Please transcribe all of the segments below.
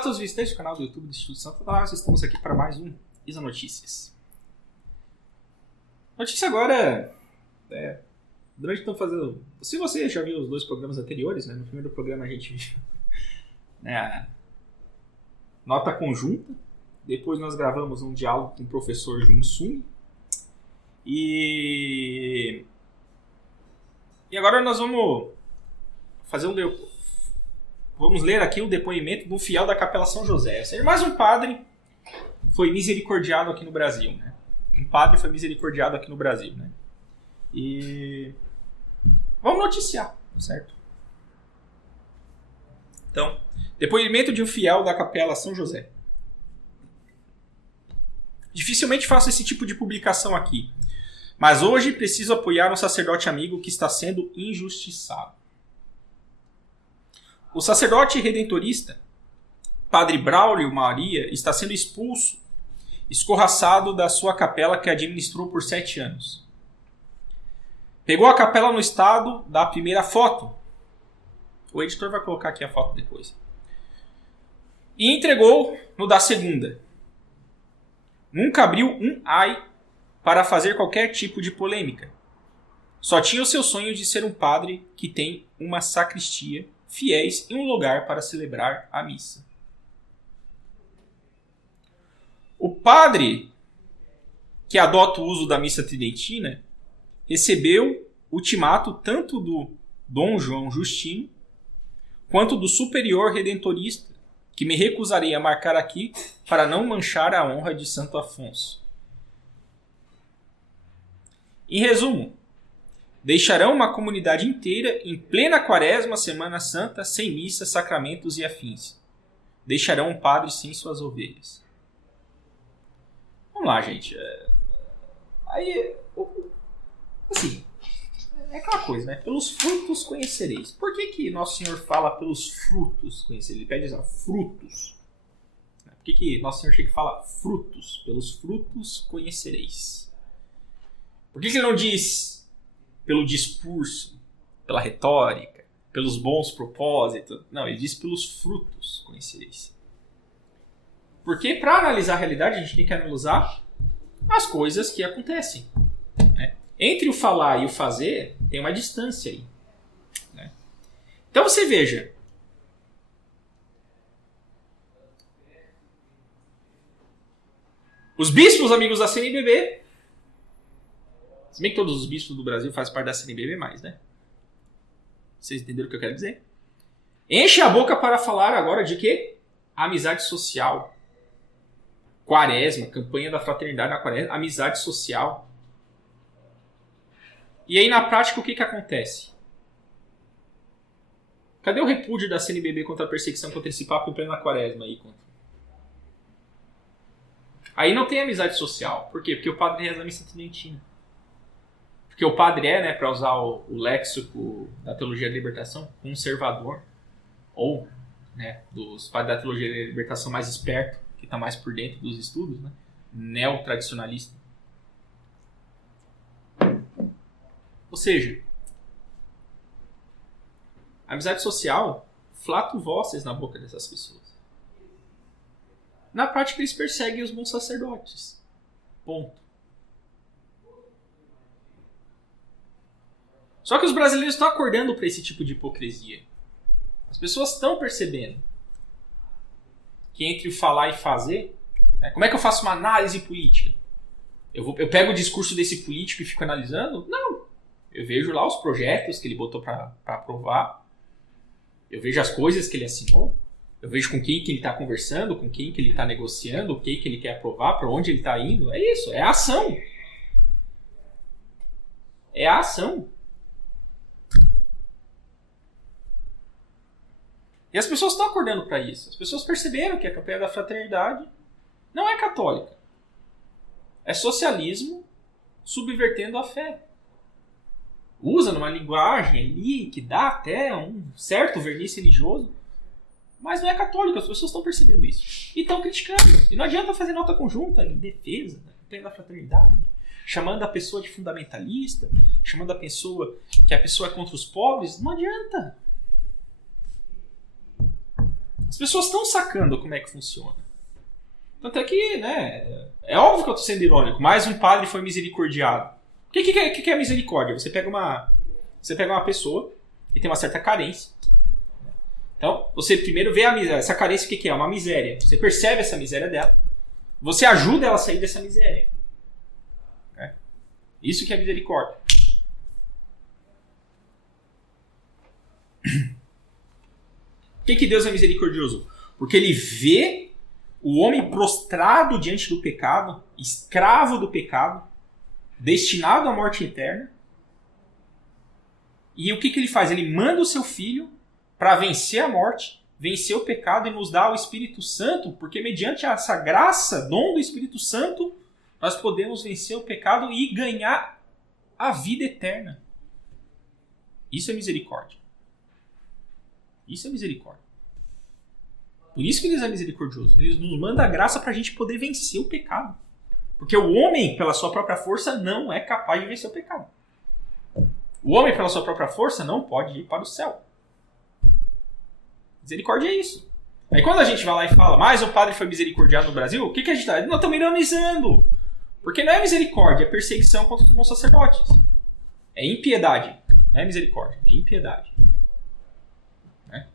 Olá a todos os visitantes do canal do YouTube do Instituto Santo Anás. Estamos aqui para mais um Isa Notícias. Notícia agora durante estão fazendo... Se você já viu os dois programas anteriores, né? No primeiro programa a gente viu a nota conjunta. Depois nós gravamos um diálogo com o professor Jun Sung. E agora nós vamos fazer vamos ler aqui o depoimento de um fiel da Capela São José. Ou seja, mais um padre foi misericordiado aqui no Brasil, né? Um padre foi misericordiado aqui no Brasil, né? E vamos noticiar, certo? Então, depoimento de um fiel da Capela São José. Dificilmente faço esse tipo de publicação aqui, mas hoje preciso apoiar um sacerdote amigo que está sendo injustiçado. O sacerdote redentorista, Padre Braulio Maria, está sendo expulso, escorraçado da sua capela que administrou por 7 anos. Pegou a capela no estado da primeira foto. O editor vai colocar aqui a foto depois. E entregou no da segunda. Nunca abriu um ai para fazer qualquer tipo de polêmica. Só tinha o seu sonho de ser um padre que tem uma sacristia, fiéis e um lugar para celebrar a missa. O padre que adota o uso da missa tridentina recebeu ultimato tanto do Dom João Justino quanto do superior redentorista, que me recusarei a marcar aqui para não manchar a honra de Santo Afonso. Em resumo, deixarão uma comunidade inteira em plena quaresma, Semana Santa, sem missa, sacramentos e afins. Deixarão um padre sem suas ovelhas. Vamos lá, gente. Aí, assim, é aquela coisa, né? Pelos frutos conhecereis. Por que Nosso Senhor fala pelos frutos conhecereis? Ele pede frutos. Por que Nosso Senhor chega e fala frutos? Pelos frutos conhecereis. Por que ele não diz pelo discurso, pela retórica, pelos bons propósitos? Não, ele diz pelos frutos conhecereis. Porque para analisar a realidade a gente tem que analisar as coisas que acontecem. Né? Entre o falar e o fazer tem uma distância aí. Né? Então você veja. Os bispos amigos da CNBB, se bem que todos os bispos do Brasil fazem parte da CNBB+, né? Vocês entenderam o que eu quero dizer? Enche a boca para falar agora de quê? Amizade social. Quaresma, campanha da fraternidade na quaresma, amizade social. E aí na prática o que acontece? Cadê o repúdio da CNBB contra a perseguição contra esse papo em plena quaresma aí? Aí não tem amizade social. Por quê? Porque o padre reza a missa tridentina. Porque o padre né, para usar o léxico da teologia da libertação, conservador, ou né, dos padres da teologia da libertação mais esperto, que está mais por dentro dos estudos, né, neotradicionalista. Ou seja, a amizade social flato vozes na boca dessas pessoas. Na prática, eles perseguem os bons sacerdotes. Ponto. Só que os brasileiros estão acordando para esse tipo de hipocrisia. As pessoas estão percebendo que entre o falar e fazer... Né, como é que eu faço uma análise política? Eu pego o discurso desse político e fico analisando? Não. Eu vejo lá os projetos que ele botou para aprovar. Eu vejo as coisas que ele assinou. Eu vejo com quem que ele está conversando, com quem que ele está negociando, o que ele quer aprovar, para onde ele está indo. É isso, é a ação. É a ação. E as pessoas estão acordando para isso. As pessoas perceberam que a campanha da fraternidade não é católica. É socialismo subvertendo a fé. Usa numa linguagem ali que dá até um certo verniz religioso, mas não é católica. As pessoas estão percebendo isso. E estão criticando. E não adianta fazer nota conjunta em defesa da campanha da fraternidade, chamando a pessoa de fundamentalista, chamando a pessoa que a pessoa é contra os pobres. Não adianta. As pessoas estão sacando como é que funciona. Tanto é que, né, é óbvio que eu estou sendo irônico, mais um padre foi misericordiado. O que é misericórdia? Você pega uma pessoa que tem uma certa carência. Então, você primeiro vê essa carência, o que é? Uma miséria. Você percebe essa miséria dela. Você ajuda ela a sair dessa miséria. Né? Isso que é misericórdia. Por que Deus é misericordioso? Porque ele vê o homem prostrado diante do pecado, escravo do pecado, destinado à morte eterna. E o que ele faz? Ele manda o seu filho para vencer a morte, vencer o pecado e nos dar o Espírito Santo, porque mediante essa graça, dom do Espírito Santo, nós podemos vencer o pecado e ganhar a vida eterna. Isso é misericórdia. Isso é misericórdia. Por isso que Deus é misericordioso. Ele nos manda a graça para a gente poder vencer o pecado. Porque o homem, pela sua própria força, não é capaz de vencer o pecado. O homem, pela sua própria força, não pode ir para o céu. Misericórdia é isso. Aí quando a gente vai lá e fala, mas o padre foi misericordiado no Brasil, o que a gente está? Nós estamos ironizando. Porque não é misericórdia, é perseguição contra os bons sacerdotes. É impiedade. Não é misericórdia, é impiedade. Né?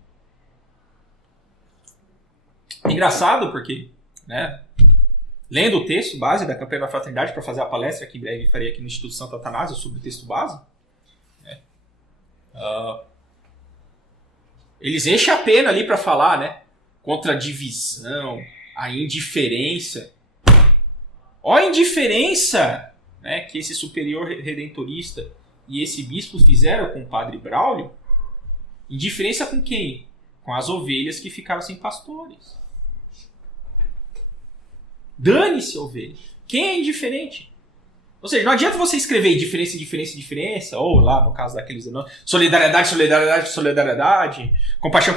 Engraçado porque, né, lendo o texto base da Campanha da Fraternidade para fazer a palestra que em breve farei aqui no Instituto Santo Atanásio sobre o texto base, né, eles enchem a pena ali para falar, né, contra a divisão, a indiferença. Ó a indiferença, né, que esse superior redentorista e esse bispo fizeram com o padre Braulio. Indiferença com quem? Com as ovelhas que ficaram sem pastores. Dane-se a ovelha. Quem é indiferente? Ou seja, não adianta você escrever diferença, ou lá no caso daqueles solidariedade, compaixão,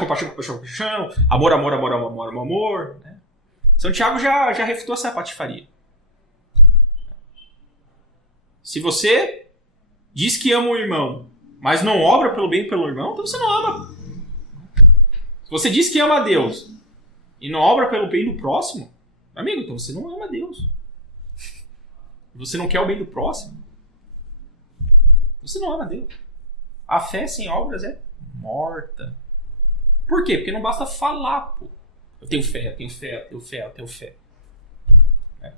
amor. Né? São Tiago já refutou essa patifaria. Se você diz que ama o irmão, mas não obra pelo bem pelo irmão, então você não ama. Se você diz que ama a Deus e não obra pelo bem do próximo, amigo, então você não ama a Deus. Você não quer o bem do próximo, você não ama a Deus. A fé sem obras é morta. Por quê? Porque não basta falar, pô. Eu tenho fé. É.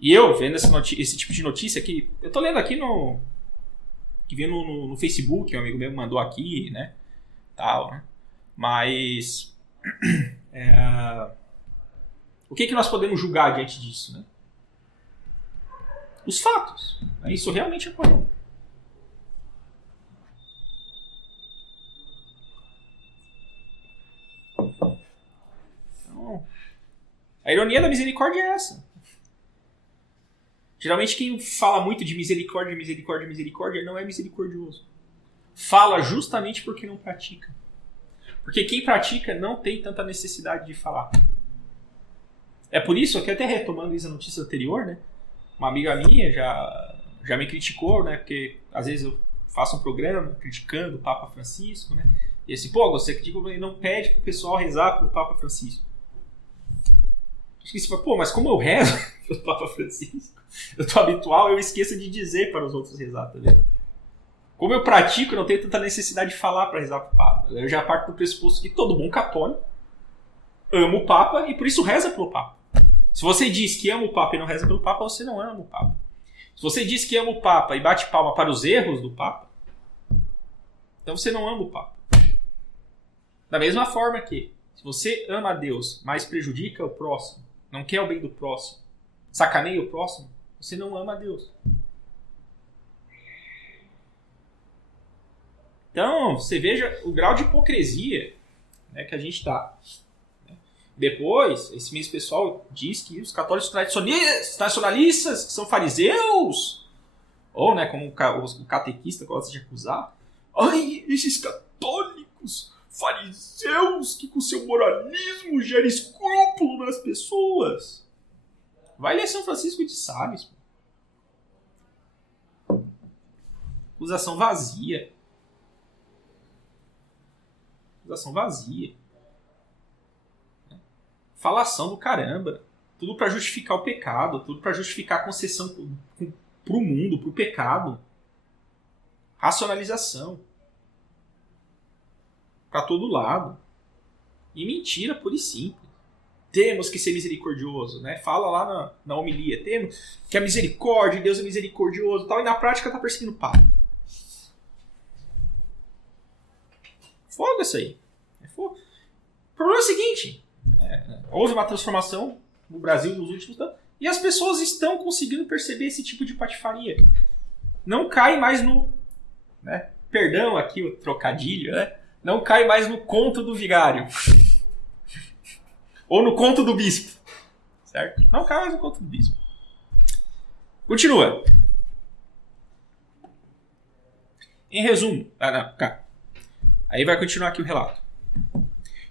E eu, vendo esse tipo de notícia aqui, eu tô lendo aqui que veio no Facebook, um amigo meu mandou aqui, né? Tal, né? Mas o que nós podemos julgar diante disso, né? Os fatos. Né? Isso realmente ocorreu. Então, a ironia da misericórdia é essa. Geralmente quem fala muito de misericórdia não é misericordioso. Fala justamente porque não pratica. Porque quem pratica não tem tanta necessidade de falar. É por isso que, até retomando isso na notícia anterior, né? Uma amiga minha já me criticou, né? Porque às vezes eu faço um programa criticando o Papa Francisco, né? E assim, pô, você critica e não pede pro pessoal rezar pro Papa Francisco. Acho que você fala, pô, mas como eu rezo pro Papa Francisco, eu tô habitual, eu esqueço de dizer para os outros rezar, tá vendo? Como eu pratico, eu não tenho tanta necessidade de falar para rezar pro Papa. Eu já parto do pressuposto que todo bom católico ama o Papa e por isso reza pelo Papa. Se você diz que ama o Papa e não reza pelo Papa, você não ama o Papa. Se você diz que ama o Papa e bate palma para os erros do Papa, então você não ama o Papa. Da mesma forma que, se você ama a Deus, mas prejudica o próximo, não quer o bem do próximo, sacaneia o próximo, você não ama a Deus. Então, você veja o grau de hipocrisia, né, que a gente está. Depois, esse mesmo pessoal diz que os católicos tradicionalistas são fariseus, ou, né, como o catequista gosta de acusar, ai, esses católicos fariseus que com seu moralismo gera escrúpulo nas pessoas. Vai ler São Francisco de Sales. Acusação vazia. Acusação vazia. Falação do caramba. Tudo para justificar o pecado, tudo para justificar a concessão pro mundo, pro pecado. Racionalização. Para todo lado. E mentira pura e simples. Temos que ser misericordioso, né? Fala lá na homilia. Temos que a misericórdia, Deus é misericordioso e tal. E na prática tá perseguindo o padre. Foda isso aí. O problema é o seguinte. Houve uma transformação no Brasil nos últimos anos. E as pessoas estão conseguindo perceber esse tipo de patifaria. Não cai mais no... Né? Perdão aqui o trocadilho, né? Não cai mais no conto do vigário. Ou no conto do bispo. Certo? Não cai mais no conto do bispo. Continua. Em resumo. Aí vai continuar aqui o relato.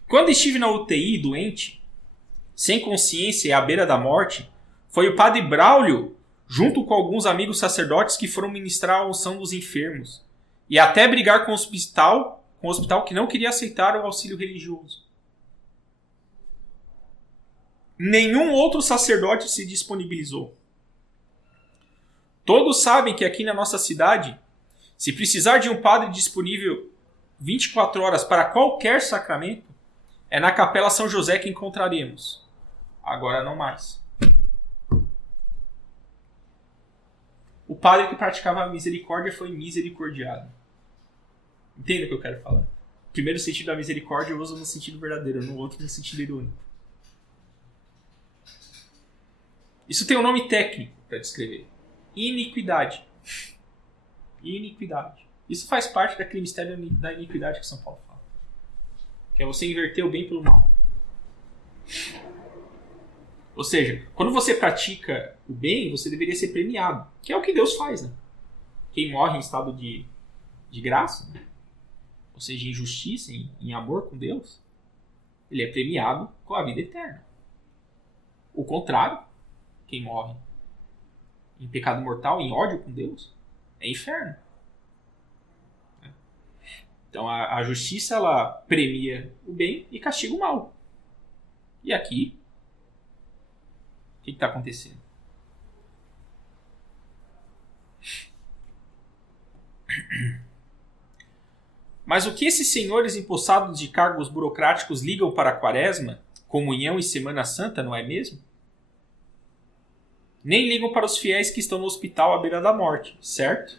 Quando estive na UTI doente, sem consciência e à beira da morte, foi o padre Braulio, junto com alguns amigos sacerdotes, que foram ministrar a unção dos enfermos. E até brigar com o hospital que não queria aceitar o auxílio religioso. Nenhum outro sacerdote se disponibilizou. Todos sabem que aqui na nossa cidade, se precisar de um padre disponível 24 horas para qualquer sacramento, é na Capela São José que encontraremos. Agora não mais. O padre que praticava a misericórdia foi misericordiado. Entende o que eu quero falar? O primeiro sentido da misericórdia eu uso no sentido verdadeiro, no outro no sentido irônico. Isso tem um nome técnico para descrever. Iniquidade. Iniquidade. Isso faz parte daquele mistério da iniquidade que São Paulo fala. Que é você inverter o bem pelo mal. Ou seja, quando você pratica o bem, você deveria ser premiado. Que é o que Deus faz, né? Quem morre em estado de graça, né? Ou seja, em justiça, em amor com Deus, ele é premiado com a vida eterna. O contrário, quem morre em pecado mortal, em ódio com Deus, é inferno. Então a justiça, ela premia o bem e castiga o mal. E aqui, o que está acontecendo? Mas o que esses senhores empossados de cargos burocráticos ligam para a Quaresma, comunhão e Semana Santa, não é mesmo? Nem ligam para os fiéis que estão no hospital à beira da morte, certo?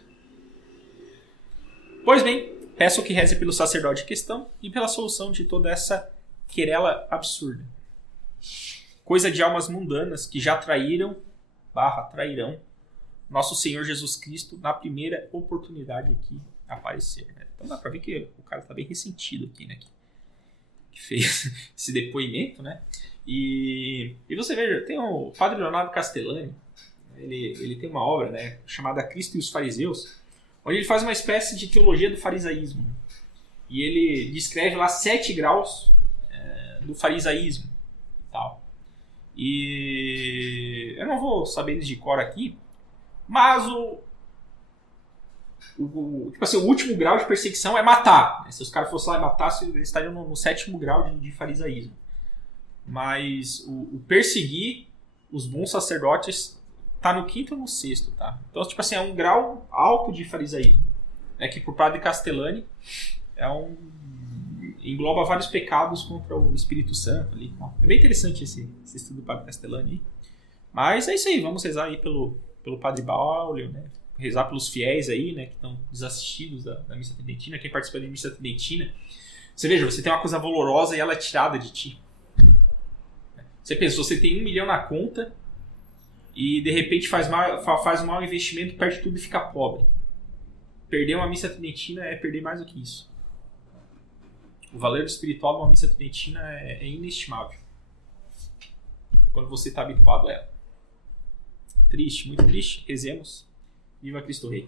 Pois bem, peço que reze pelo sacerdote em questão e pela solução de toda essa querela absurda. Coisa de almas mundanas que já traíram nosso Senhor Jesus Cristo na primeira oportunidade que aparecer. Né? Então dá pra ver que o cara tá bem ressentido aqui, né? Que fez esse depoimento, né? E você veja, tem o padre Leonardo Castellani, ele tem uma obra, né, chamada Cristo e os Fariseus, onde ele faz uma espécie de teologia do farisaísmo. E ele descreve lá 7 graus do farisaísmo e tal. E eu não vou saber eles de cor aqui, mas tipo assim, o último grau de perseguição é matar. Se os caras fossem lá e matassem, eles estariam no 7º grau de farisaísmo. Mas o perseguir os bons sacerdotes tá no 5º ou no 6º, tá? Então, tipo assim, é um grau alto de farisaísmo. É que pro padre Castellani engloba vários pecados contra o Espírito Santo ali. É bem interessante esse estudo do padre Castellani. Mas é isso aí, vamos rezar aí pelo padre Braulio, né? Rezar pelos fiéis aí, né, que estão desassistidos da missa tridentina, quem participa da missa tridentina. Você veja, você tem uma coisa valorosa e ela é tirada de ti. Você pensa, você tem 1 milhão na conta e de repente faz um mau investimento, perde tudo e fica pobre. Perder uma missa tridentina é perder mais do que isso. O valor espiritual de uma missa tridentina é inestimável. Quando você está habituado a ela. Triste, muito triste. Rezemos. Viva Cristo Rei.